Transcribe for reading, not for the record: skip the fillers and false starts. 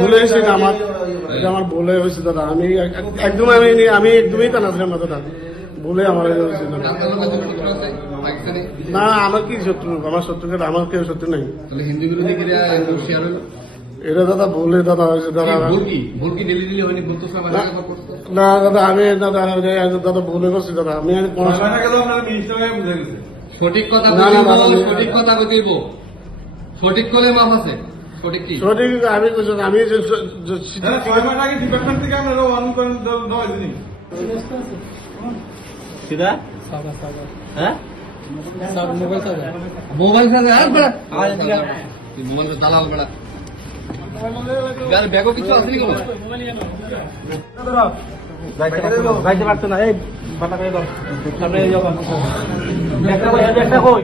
ভুলে হয়েছে না আমার, এটা আমার ভুলে হয়েছে দাদা। আমি একদমই তা নাছিলাম না দাদা, ভুলে আমার হয়েছে দাদা। না আমার কি শত্রু, আমার শত্রুকে আমার কেউ শত্রু নেই। হিন্দু বিরোধী এটা দাদা ভুলে দাদা হয়েছে দাদা। না দাদা আমি দাদা ভুলে করছি দাদা। আমি সঠিক কথা সঠিক কথা বলব, সঠিক করলে মাপ আছে। সঠিক কি সঠিক আমি আমি সিধা হ্যাঁ মোবাইল সাজা আর বড় মোবাইল দালাল বড় গাল ব্যাগও কিছু আছে নি কোনো যাইতে পারছো না। এই বাটা করে দাও সামনে যাও। একটা কই